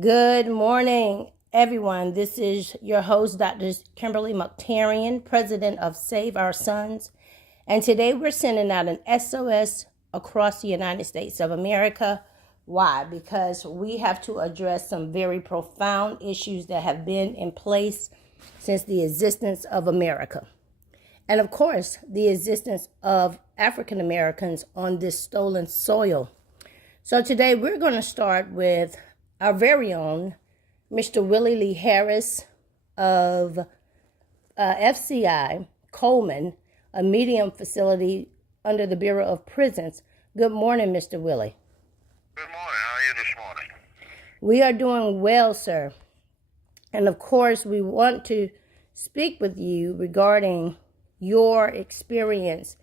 Good morning, everyone. This is your host, Dr. Kimberly Muktarian, president of Save Our Sons. And today we're sending out an SOS across the United States of America. Why? Because we have to address some very profound issues that have been in place since the existence of America. And of course, the existence of African Americans on this stolen soil. So today we're going to start with our very own Mr. Willie Lee Harris of FCI Coleman, a medium facility under the Bureau of Prisons. Good morning, Mr. Willie. Good morning. How are you this morning? We are doing well, sir. And of course, we want to speak with you regarding your experience.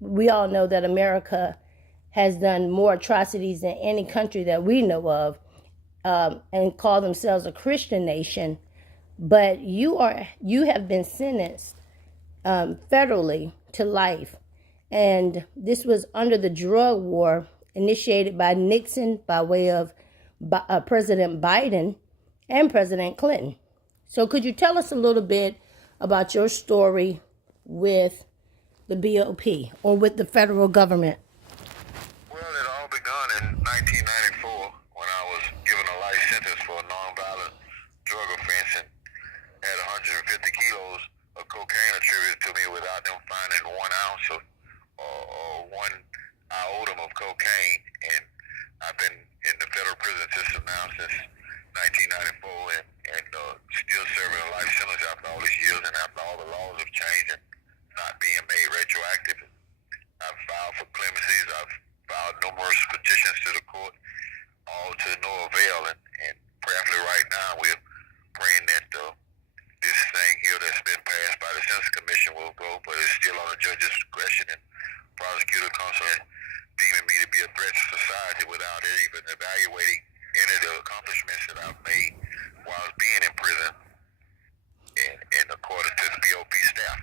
We all know that America has done more atrocities than any country that we know of, and call themselves a Christian nation. But you have been sentenced federally to life. And this was under the drug war initiated by Nixon by way of President Biden and President Clinton. So could you tell us a little bit about your story with the BOP or with the federal government? Well, it all begun in 1994 when I was given a life sentence for a nonviolent drug offense and had 150 kilos of cocaine attributed to me without them finding 1 ounce or 1 iota of cocaine. And I've been in the federal prison system now since 1994 and still serving a life sentence after all these years and after all the laws have changed and not being made retroactive. I've filed for clemencies. I've filed numerous petitions to the court, all to no avail. And prayerfully right now we're praying that this thing here that's been passed by the Sentencing Commission will go, but it's still on the judge's discretion. And prosecutor constantly deeming me to be a threat to society without even evaluating any of the accomplishments that I've made while being in prison and according to the BOP staff.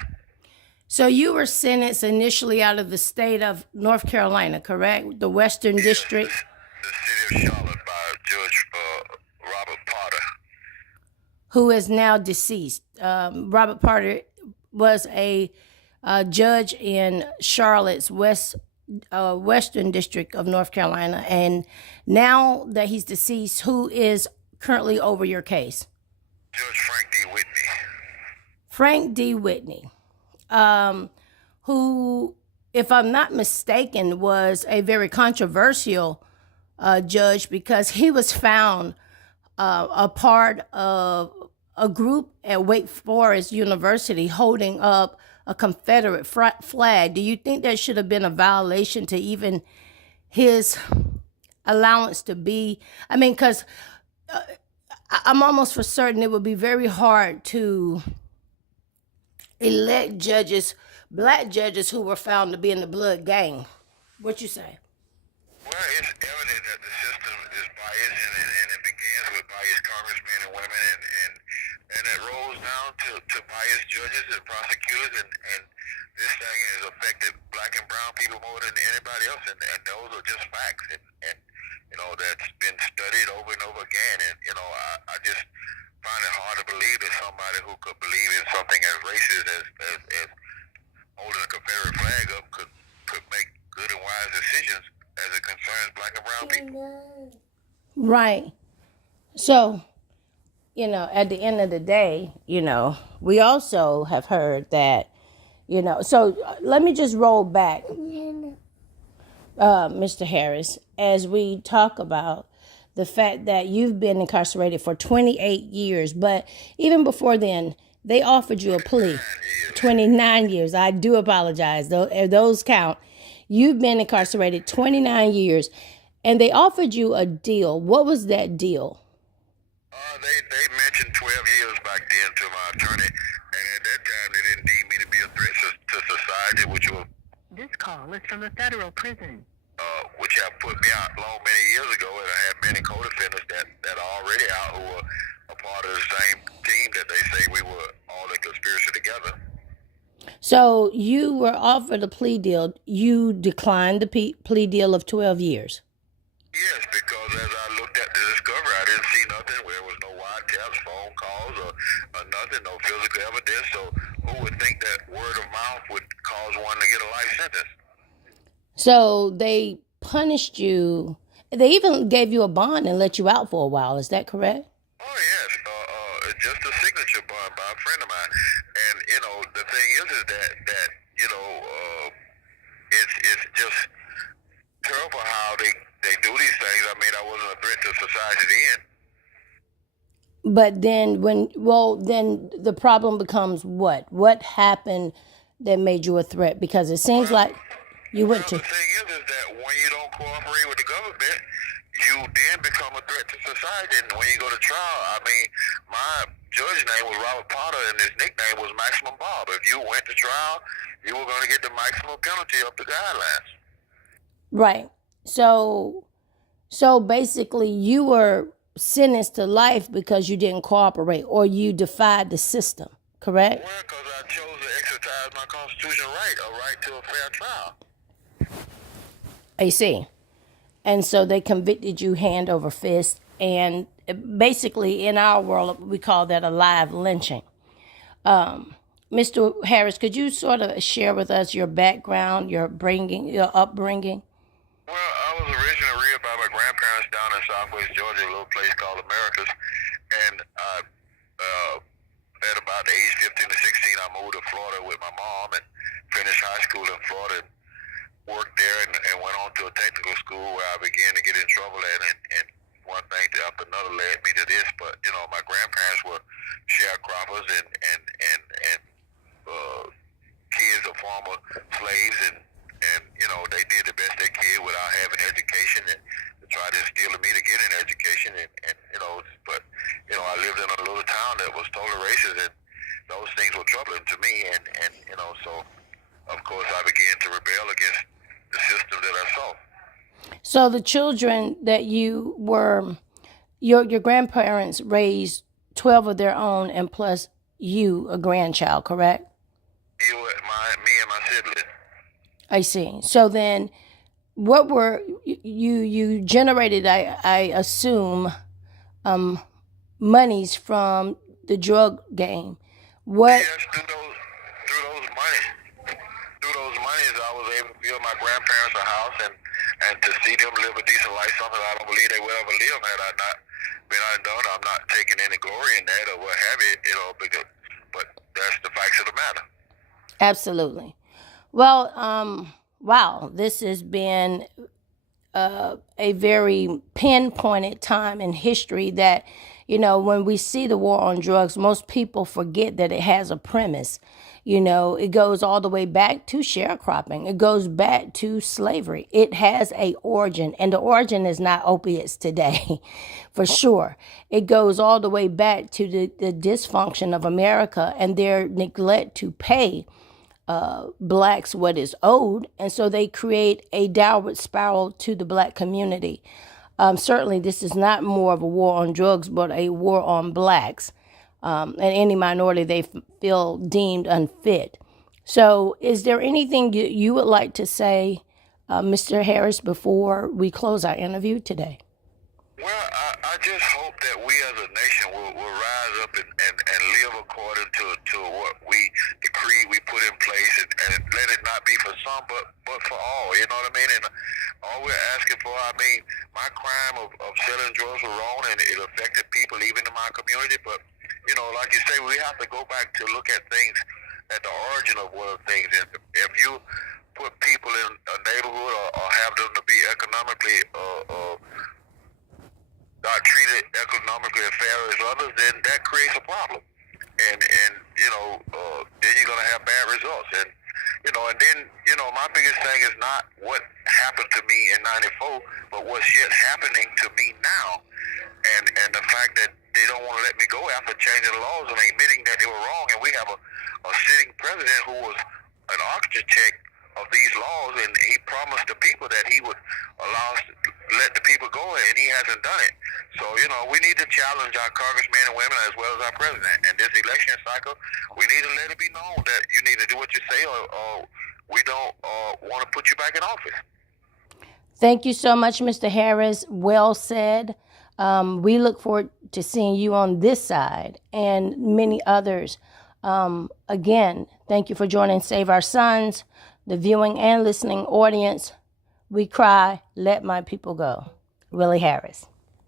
So you were sentenced initially out of the state of North Carolina, correct? The Western District? The city of Charlotte by Judge Robert Potter. Who is now deceased. Robert Potter was a judge in Charlotte's Western District of North Carolina. And now that he's deceased, who is currently over your case? Judge Frank D. Whitney. Frank D. Whitney. Who, if I'm not mistaken, was a very controversial judge because he was found a part of a group at Wake Forest University holding up a Confederate flag. Do you think there should have been a violation to even his allowance to be? I mean, because I'm almost for certain it would be very hard to elect judges, black judges who were found to be in the blood gang. What you say? Well, it's evident that the system is biased, and it begins with biased congressmen and women, and it rolls down to biased judges and prosecutors, and this thing has affected black and brown people more than anybody else, and those are just facts, and that's been studied over and over again, and I just find it hard to believe that somebody who could believe in something as racist as holding a Confederate flag up could make good and wise decisions as it concerns black and brown people. Right. So, at the end of the day, we also have heard that, so let me just roll back, Mr. Harris, as we talk about the fact that you've been incarcerated for 28 years, but even before then, they offered you a plea. 29 years. I do apologize. Those count. You've been incarcerated 29 years, and they offered you a deal. What was that deal? They mentioned 12 years back then to my attorney, and at that time they didn't deem me to be a threat to society, which was... This call is from a federal prison. Which have put me out many years ago, and I had many co-defendants that are already out who were a part of the same team that they say we were all in conspiracy together. So you were offered a plea deal. You declined the plea deal of 12 years. Yes, because as I looked at the discovery, I didn't see nothing where there was no wiretaps, phone calls, or nothing, no physical evidence. So who would think that word of mouth would cause one to get a life sentence? So they punished you. They even gave you a bond and let you out for a while. Is that correct? Oh yes, just a signature bond by a friend of mine. And the thing is that it's just terrible how they do these things. I mean, I wasn't a threat to society then. But then then the problem becomes what? What happened that made you a threat? Because it seems like you Well, went the to. thing is that when you don't cooperate with the government, you then become a threat to society. And when you go to trial, I mean, my judge's name was Robert Potter, and his nickname was Maximum Bob. If you went to trial, you were going to get the maximum penalty of the guidelines. Right. So basically you were sentenced to life because you didn't cooperate or you defied the system, correct? Well, because I chose to exercise my constitutional right, a right to a fair trial. I see. And so they convicted you hand over fist. And basically, in our world, we call that a live lynching. Mr. Harris, could you sort of share with us your background, your upbringing? Well, I was originally reared by my grandparents down in Southwest Georgia, a little place called Americas, and at about the age 15 to 16, I moved to Florida with my mom and finished high school in Florida, and worked there, and went on to a technical school where I began to get in trouble at, and one thing after another led me to this. But my grandparents were sharecroppers and kids of former slaves, and they did the best they could without having education, and to try to instill in me to get an education, but I lived in a little town that was totally racist, and those things were troubling to me, and so of course I began to rebel against the system that I saw. So the children that you were, your grandparents raised 12 of their own and plus you, a grandchild, correct? Me and my sibling. I see. So then what were you generated, I assume, monies from the drug game. What? Yes, through those monies, I was able to build my grandparents a house, and to see them live a decent life, something I don't believe they would ever live had I not been undone. I'm not taking any glory in that or what have you, but that's the facts of the matter. Absolutely. Well, wow, this has been a very pinpointed time in history that, when we see the war on drugs, most people forget that it has a premise. It goes all the way back to sharecropping. It goes back to slavery. It has a origin, and the origin is not opiates today, for sure. It goes all the way back to the dysfunction of America and their neglect to pay blacks what is owed, and so they create a downward spiral to the black community. Certainly, this is not more of a war on drugs, but a war on blacks and any minority they feel deemed unfit. So, is there anything you would like to say, Mr. Harris, before we close our interview today? Well, I just hope that we as a nation will rise up and live according to what the creed we put in place, and let it not be for some, but for all. You know what I mean? And all we're asking for, my crime of selling drugs was wrong, and it affected people even in my community. But, like you say, we have to go back to look at things at the origin of what things is. If you put people in a neighborhood or have them to be economically not treated economically as fair as others, then that creates a problem. And then you're going to have bad results. And then, my biggest thing is not what happened to me in 94, but what's yet happening to me now. And the fact that they don't want to let me go after changing the laws and admitting that they were wrong. And we have a sitting president who was an architect of these laws, and he promised the people that he would allow us to let the people go, and he hasn't done it. So, we need to challenge our congressmen and women as well as our president. And this election cycle, we need to let it be known that you need to do what you say, or we don't want to put you back in office. Thank you so much, Mr. Harris. Well said. We look forward to seeing you on this side and many others. Again, thank you for joining Save Our Sons, the viewing and listening audience. We cry, let my people go. Willie Harris.